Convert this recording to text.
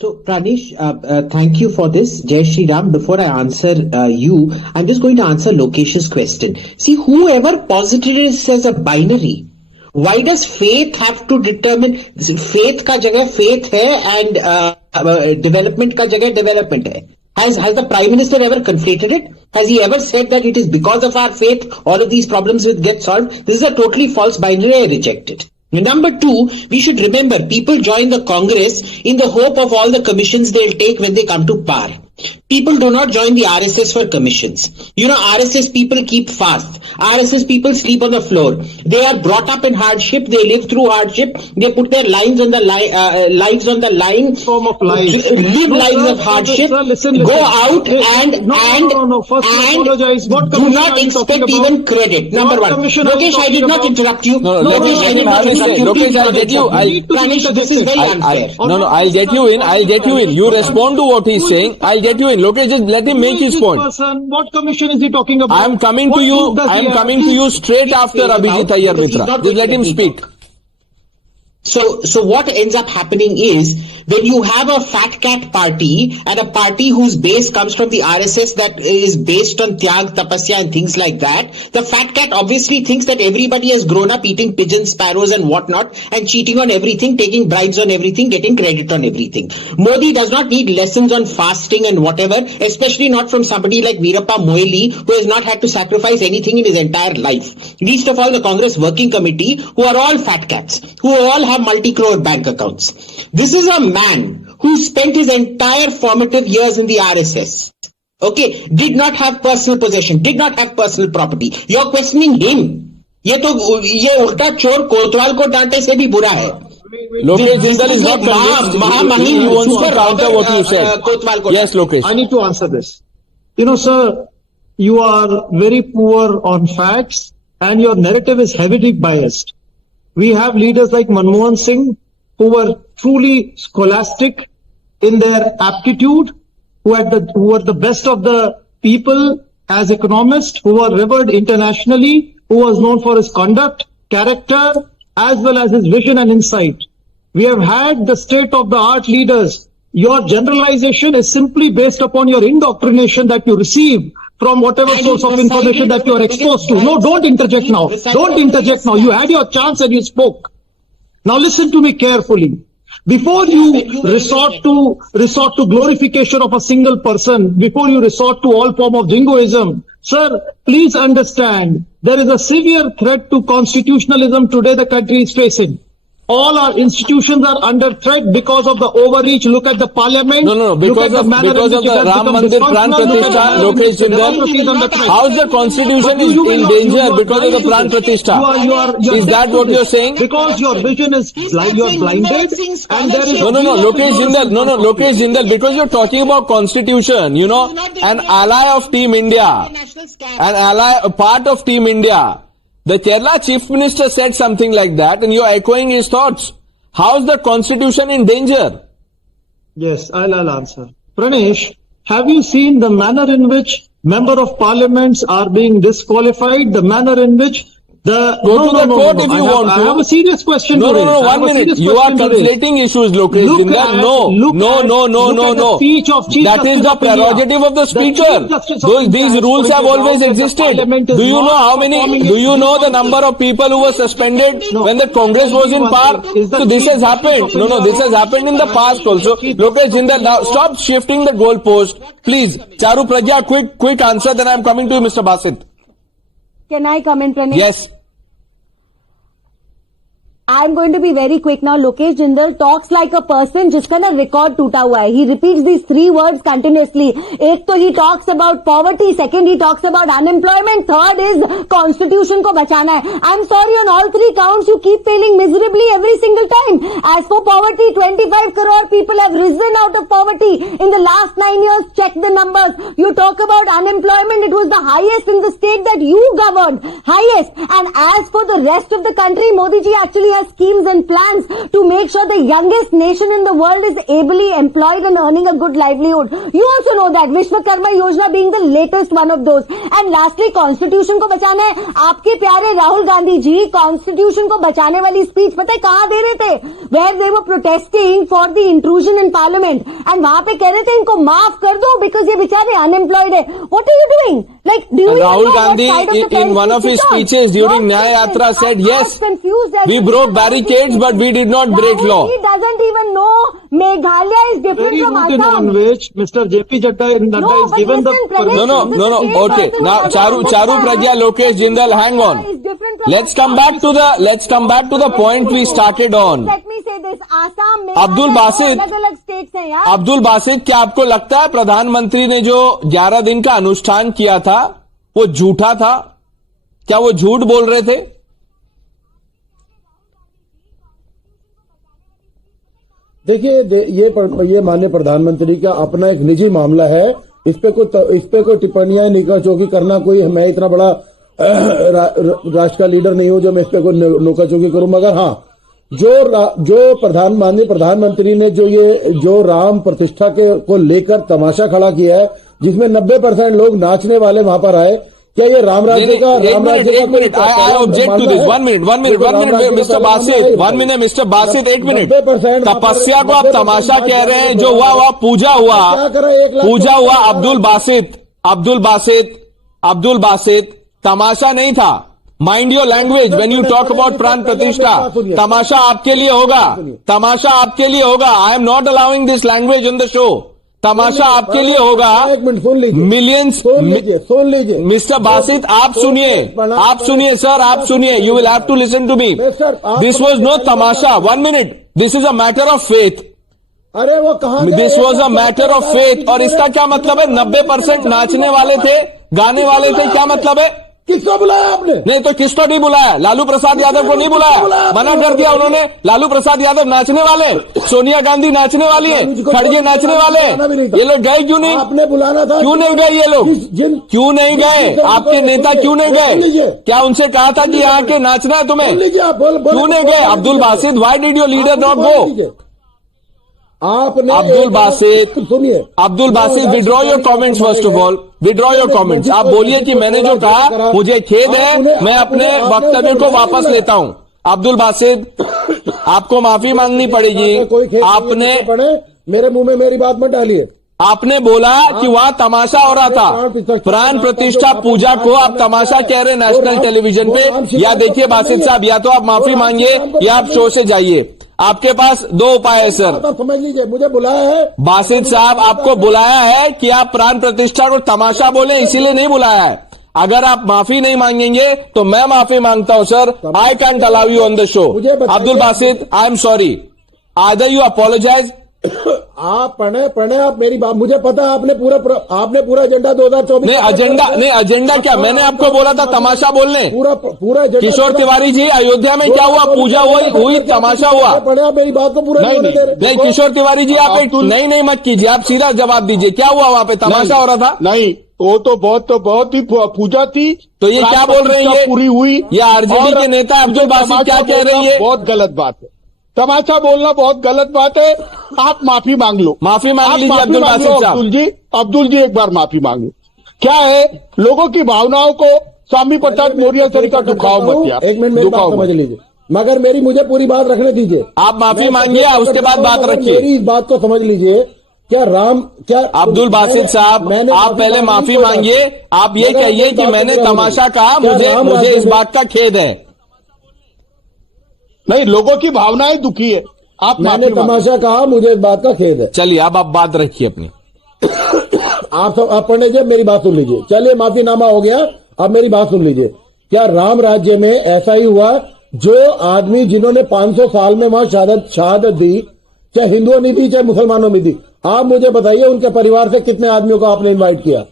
So, Pranish, thank you for this. Jai Shri Ram. Before I answer you, I'm just going to answer Lokesh's question. See, whoever posited it as a binary, why does faith have to determine? Faith का जगह faith है and development का जगह development है. Has the Prime Minister ever conflated it? Has he ever said that it is because of our faith all of these problems will get solved? This is a totally false binary. I reject it. Number two, we should remember people join the Congress in the hope of all the commissions they'll take when they come to power. People do not join the RSS for commissions. You know, RSS people keep fast. RSS people sleep on the floor. They are brought up in hardship. They live through hardship. They put their lives on the lives on the line. Form of life. Live lives of hardship. Listen. Go out and First, apologize. What do not expect even credit. Number one. Lokesh, I did not interrupt you. Lokesh, I did not interrupt you. Lokesh, I'll get you. Pranish, this is very unfair. No, I'll get you in. I'll get you in. You respond to what he's saying. I'll get you in. Lokesh, just let him make his point. What commission is he talking about? I'm coming to you straight after Abhijit Iyer Mitra. Just let him speak. So what ends up happening is when you have a fat cat party and a party whose base comes from the RSS that is based on Tyag, Tapasya and things like that, the fat cat obviously thinks that everybody has grown up eating pigeons, sparrows and whatnot and cheating on everything, taking bribes on everything, getting credit on everything. Modi does not need lessons on fasting and whatever, especially not from somebody like Veerappa Moily who has not had to sacrifice anything in his entire life. Least of all the Congress Working Committee who are all fat cats, who all have multi-crore bank accounts. This is a man who spent his entire formative years in the RSS. Okay, did not have personal possession, did not have personal property. You're questioning him. ये उल्टा चोर कोतवाल को डांटे से भी बुरा है. Lokesh Jindal is not convinced. He wants to counter what you said. Yes, Lokesh. I need to answer this. You know, sir, you are very poor on facts and your narrative is heavily biased. We have leaders like Manmohan Singh who were truly scholastic in their aptitude, who were the best of the people as economists, who were revered internationally, who was known for his conduct, character, as well as his vision and insight. We have had the state-of-the-art leaders. Your generalization is simply based upon your indoctrination that you receive from whatever source of information that you are exposed to. No, don't interject now. Don't interject now. You had your chance and you spoke. Now listen to me carefully. Before you resort to glorification of a single person, before you resort to all form of jingoism, sir, please understand there is a severe threat to constitutionalism today the country is facing. All our institutions are under threat because of the overreach. Look at the parliament. No. Because of the Ram Mandir Pran Pratishtha, Lokesh Jindal. How is the constitution in danger because of the Pran Pratishtha? Is that what you're saying? Because your vision is blind. You're blinded. And there is Lokesh Jindal. Lokesh Jindal. Because you're talking about constitution, you know, an ally of Team India, a part of Team India. The Kerala Chief Minister said something like that and you're echoing his thoughts. How is the constitution in danger? Yes, I'll answer. Pranish, have you seen the manner in which member of parliaments are being disqualified? The manner in which Go to the court if you want to. I have a serious question. No, 1 minute. You are conflating issues, Lokesh Jindal. No. That is the prerogative of the speaker. These rules have always existed. Do you know the number of people who were suspended when the Congress was in power? So this has happened. This has happened in the past also. Lokesh Jindal, now stop shifting the goalpost. Please, Charu Pragya, quick answer, then I am coming to you, Mr. Basit. Can I come in, Pranish? Yes. I'm going to be very quick now. Lokesh Jindal talks like a person जिसका ना record टूटा हुआ है. He repeats these 3 words continuously. एक तो he talks about poverty, second he talks about unemployment, third is constitution को बचाना है. I'm sorry, on all 3 counts you keep failing miserably every single time. As for poverty, 25 crore people have risen out of poverty in the last 9 years. Check the numbers. You talk about unemployment, it was the highest in the state that you governed. Highest. And as for the rest of the country, Modi ji actually has schemes and plans to make sure the youngest nation in the world is ably employed and earning a good livelihood. You also know that Vishwakarma Yojana being the latest one of those. And lastly, Constitution को बचाना है. आपके प्यारे Rahul Gandhi ji Constitution को बचाने वाली speech पता है कहाँ दे रहे थे? Where they were protesting for the intrusion in Parliament. And वहाँ पे कह रहे थे इनको माफ कर दो because ये बेचारे unemployed है. What are you doing? Like, do you Rahul Gandhi in one of his speeches during Nyaya Yatra said, yes, we broke barricades, but we did not break law. He doesn't even know Meghalaya is different Very from rude in Assam. on which Mr. JP Nadda is but given listen, the... No. Okay. Now, Charu Pragya, Lokesh Jindal, hang on. Let's come back to the point we started on. Let me say this. Assam में अब्दुल बासित, अलग-अलग states हैं यार. अब्दुल बासित, क्या आपको लगता है प्रधानमंत्री ने जो 11 दिन का अनुष्ठान किया था वो झूठा था? क्या वो झूठ बोल रहे थे? देखिए, ये माननीय प्रधानमंत्री का अपना एक निजी मामला है. इस पे कोई टिप्पणियां निकाचौकी करना, कोई मैं इतना बड़ा राष्ट्र का लीडर नहीं हूं जो मैं इस पे कोई नोकाचौकी करूं. मगर हाँ, जो माननीय प्रधानमंत्री ने जो राम प्रतिष्ठा को लेकर तमाशा खड़ा किया है, जिसमें 90% लोग नाचने वाले वहां पर आए, क्या ये राम राज्य का एक minute I object to this. One minute mister Basit, एक मिनट. तपस्या को आप तमाशा कह रहे हैं. जो हुआ पूजा हुआ. अब्दुल बासित तमाशा नहीं था. Mind your language when you talk about Pran Pratishtha. तमाशा आपके लिए होगा. I am not allowing this language on the show. तमाशा आपके लिए होगा. एक मिनट सुन लीजिए. मिलियंस सुन लीजिए मिस्टर बासित, आप सुनिए सर, आप सुनिए. You will have to listen to me. This was no तमाशा. 1 minute. This is a matter of faith. अरे वो कहां, this was a matter of faith. और इसका क्या मतलब है? 90% नाचने वाले थे, गाने वाले थे. क्या मतलब है? किसको बुलाया आपने? नहीं तो किसको नहीं बुलाया? लालू प्रसाद यादव को नहीं बुलाया. मना कर दिया उन्होंने. लालू प्रसाद यादव नाचने वाले, सोनिया गांधी नाचने वाली है, खड़गे नाचने वाले. ये लोग गए क्यों नहीं? आपने बुलाना था. क्यों नहीं गए ये लोग? क्यों नहीं गए? आपके नेता क्यों नहीं गए? क्या उनसे कहा था कि यहाँ के नाचना है तुम्हें? क्यों नहीं गए? Abdul Basit, why did your leader not go? आपने अब्दुल बासित, सुनिए. Abdul Basit, withdraw your comments. First of all withdraw your comments. आप बोलिए कि मैंने जो कहा मुझे खेद है, मैं अपने वक्तव्य को वापस लेता हूं. अब्दुल बासित, आपको माफी मांगनी पड़ेगी. आपने मेरे मुंह में मेरी बात मत डालिए. आपने बोला कि वहां तमाशा हो रहा था. प्राण प्रतिष्ठा पूजा को आप तमाशा कह रहे नेशनल टेलीविजन पे. या देखिए बासित साहब, या तो आप माफी मांगिए या आप शो से जाइए. आपके पास 2 उपाय है सर. समझ लीजिए, मुझे बुलाया है बासित साहब, आपको बुलाया है कि आप प्राण प्रतिष्ठा को तमाशा बोले, इसीलिए नहीं बुलाया है. अगर आप माफी नहीं मांगेंगे तो मैं माफी मांगता हूं sir. I can't allow you on the show. Abdul Basit, I am sorry. Either you apologise. आप पढ़े आप मेरी बात. मुझे पता है आपने पूरा एजेंडा 2024. नहीं एजेंडा क्या? मैंने आपको बोला था तमाशा बोलने. पूरा एजेंडा. किशोर तिवारी जी, अयोध्या में क्या हुआ? पूजा हुई, तमाशा हुआ. पढ़े आप मेरी बात को पूरा नहीं किशोर तिवारी जी, आप एक नहीं मत कीजिए. आप सीधा जवाब दीजिए. क्या हुआ वहां पे? तमाशा हो रहा था? नहीं, वो तो बहुत ही पूजा थी. तो ये क्या बोल रहे हैं? पूरी हुई. ये आरजेडी के नेता अब्दुल बासित क्या कह रही है? बहुत गलत बात है. तमाशा बोलना बहुत गलत बात है. आप माफी मांग लो. माफी मांग लीजिए अब्दुल बासित साहब. अब्दुल जी एक बार माफी मांग लो. क्या है, लोगों की भावनाओं को स्वामी प्रसाद मौर्य सर का दुखाव मत दिया. एक मिनट मेरी बात समझ लीजिए, मगर मुझे पूरी बात रखने दीजिए. आप माफी मांगिए, उसके बाद बात रखिए. मेरी इस बात को समझ लीजिए. क्या अब्दुल बासित साहब, आप पहले माफी मांगिए. आप ये कहिए कि मैंने तमाशा कहा, मुझे इस बात का खेद है. नहीं, लोगों की भावनाएं दुखी है. मैंने तमाशा कहा, मुझे इस बात का खेद है. चलिए अब आप बात रखिए अपनी. आप पढ़ लीजिए, मेरी बात सुन लीजिए. चलिए माफीनामा हो गया, अब मेरी बात सुन लीजिए. क्या राम राज्य में ऐसा ही हुआ? जो आदमी जिन्होंने 500 साल में वहां शहादत दी, चाहे हिंदुओं ने दी चाहे मुसलमानों ने दी, आप मुझे बताइए उनके परिवार से कितने आदमियों को आपने इनवाइट किया?